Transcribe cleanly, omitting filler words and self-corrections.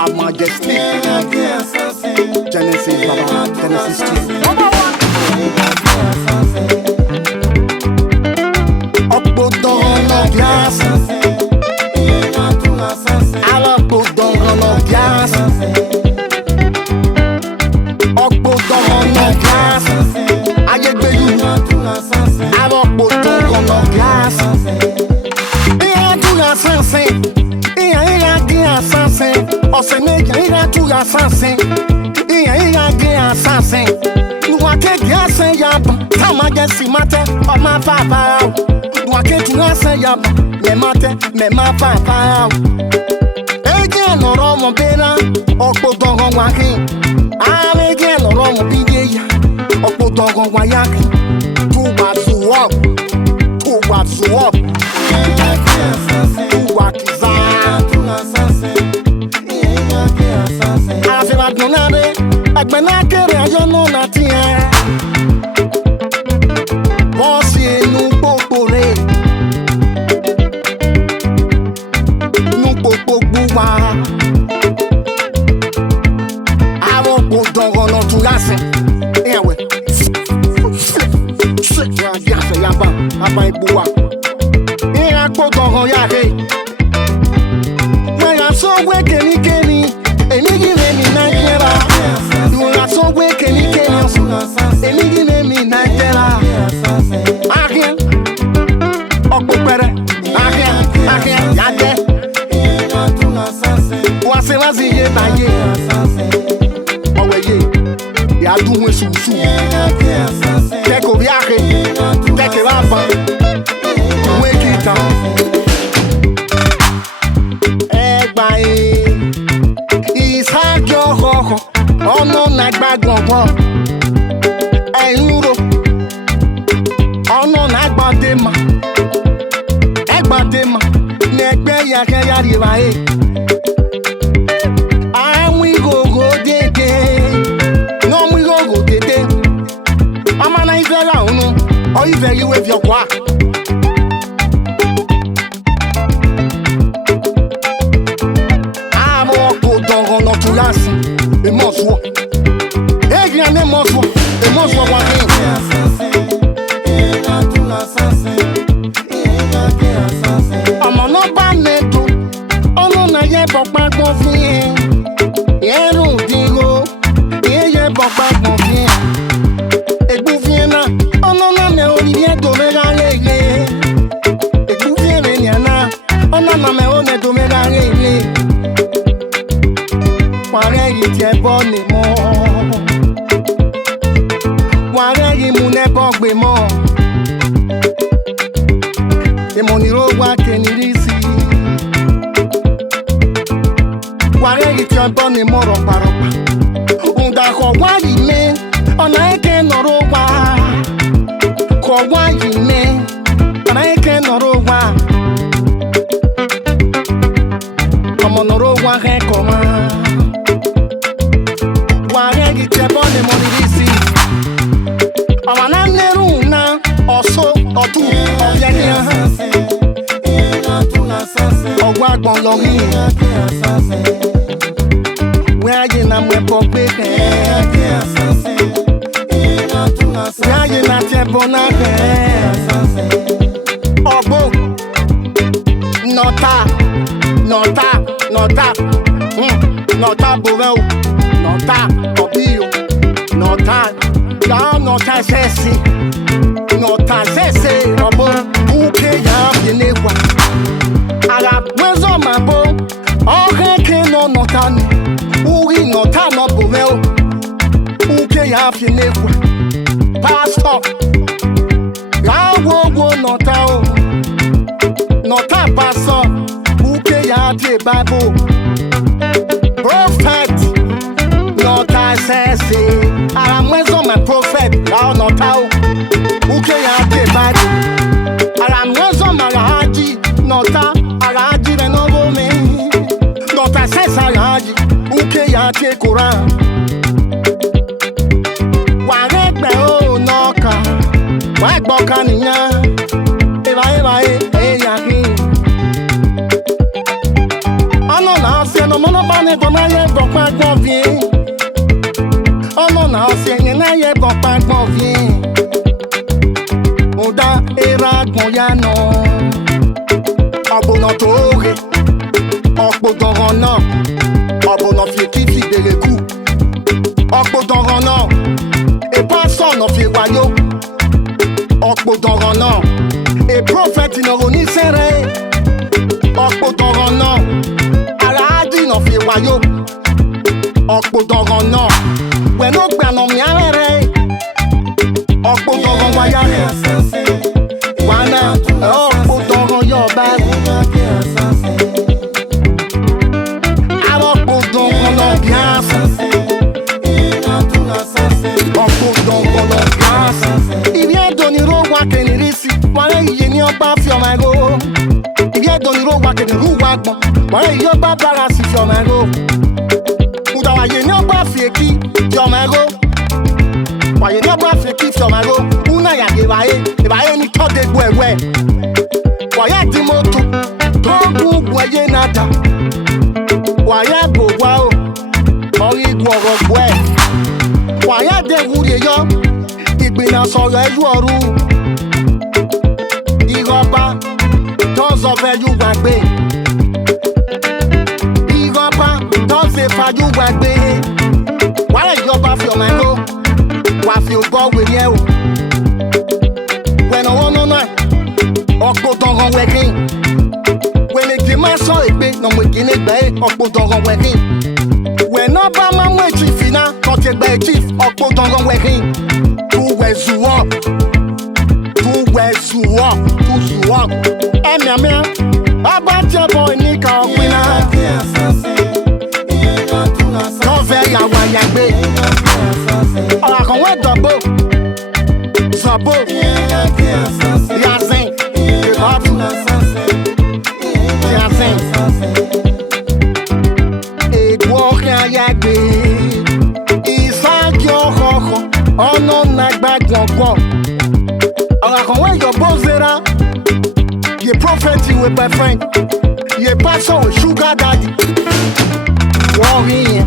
Sa Majesty Genesis Baba, Genesis Ọ̀pọ̀ dọ̀rọ̀ glace. Alors pour dọ̀rọ̀ glace. Ọ̀pọ̀ dọ̀rọ̀ glace. Ayégbéyú. Alors pour dọ̀rọ̀ glace. Ìyá tout la sensé. Ìyá qui assassin. Ọ̀sẹ̀ méjì ìyá tout la sensé. Ìyá qui assassin. Nous qui assassin yaba. Sa Majesty matin, on m'a pas parlé. Nous qui tu assassin yaba. Mais matin, mais m'a pas parlé. Again, no romo bena. Okpo dongon waki. Again, no romo bideya. Okpo dongon wayaki. Tu watu up. Tu watu up. Tu wakiza. Ase la donade. Agbena kere ayo no natien. Bonsi nou popore. Nou popogbuwa. Avo podongo no tulase. Ewe. Ya gase yaba. Aba ibuwa. Ira podongo yake. Waya so we keni keni. Emigi me mi Nigeria. Waya so we keni keni. Emigi me mi Nigeria. Ahien. Okpo pere. Ahien. Yade. Wase wazi ye baye. Owe ye. Ya duwe susu. Keko viaje. Keke vapa. Uwe kita. Egbaye. Isaac yo hoho. Ono nagba gbongbon. Enuro. Ono nagba dema. Egba dema. Negbe yake yari wae. We go dede. No we go dede. Mama na ivela unu. O iveli we vyokwa. Amo podongo no tulasi. E moswo. Egria ne moswo. E moswo wake. Amo no baneto. Ono na ye bokpa gbofin. Yero digo, yeye bokpa gbofin. Egbufin na, ono na me Olivier domega lele. Egbufin me nyana, ono na me one domega lele. Ware yi tie boni mo. Ware yi mu ne bogbe mo. E moniro wa kenirisi. Ware yi tie boni mo ropa. Unda ko wa yi me, ona eke noro wa. Ko wa yi me, ona eke noro wa. Omo noro wa he koma. Ware yi tie boni mo nirisi. Omo na neru na oso otu oyenia. Ogwa gbon lori. Where you na mwe pokpe ke. Where you na tebona ke. Ogbo. Nota. Nota boveu. Nota obio. Nota. Ya nota sesi. Nota sesi. Ogbo. Uke ya bienekwa. Ara wezo mabo. Oke ke no notani. Uri nota no boveu. Uke ya bienekwa. Pastor. Ya wogo nota o. Nota pastor. Uke ya te Bible. Prophet. Nota sese. Ara mwezo my prophet. Ya nota o. Uke ya te Bible. Ara mwezo marahaji. Nota arahaji renovo me. Nota sese arahaji. Uke ya te Quran. Waregbe o noka. Wagboka niya. Eva e yakin. Ano na se no mono bane ne dona ye bokpa gbon vien. Ono na osien na ye bokpa gbon vien. Oda era gbon ya no. Abono toge. Okpo don non. Abono fie ki fi de coup. Okpo don non. Et pas son no fie wayo. Okpo don non. Et prophète inoroni serre. Okpo don non. Aladi no fie wayo. Okpo don non. When no gba no mi arere. Okpo don waya. Wana okpo don yo ba. Okpo don no bien. Okpo don no bien. Il vient donner au roi kenirisi. Wale yeni oba fi omago. Il vient donner au roi keniru wagbon. Wale yoba balasi fi omago. Udawa yeni oba fi eki fi omago. Wa yeni oba fi eki fi omago. Una ya gebaye ni kode gwewe. Wa ya di moto. Tongu gwaye nada. Wa ya go wa o. Ori gworo gwe. Wa ya de wure yo. Ìgbìnà sọ̀rọ̀ ẹjú ọ̀rú. Ìrọ̀bá tọ́sọ̀ fẹ́jú gbàgbé. Ìrọ̀bá tọ́sẹ̀ fàjú gbàgbé. Wàá ìjọba fi ọ̀mà ẹ̀rọ. Wà fi ògbọ́ wèrè ẹ̀ o. Wẹ̀nà wọn nọ́nà ọ̀pọ̀ dọ̀rọ̀ wẹ̀kín. Wẹ̀nẹ̀gì máa sọ ègbé nọ̀mọ̀ ìkíní gbẹ̀ ọ̀pọ̀ dọ̀rọ̀ wẹ̀kín. Wẹ̀nà bá máa mú èjì fìná kọ̀tẹ̀ gbẹ̀ èjì ọ̀pọ̀ dọ̀rọ̀ wẹ̀kín. Tout souvent. Eh mia, abatia boy ni ka wina. Don't veille à wanyagbe. Ala kon we dobo. Zabo. Yasin. Yasin. E gwo kan yagbe. Isa kyo koko. Ono na gbagbo. Alors quand ouais yo bozera, ye prophet you my friend, ye pastor with sugar daddy. Worry.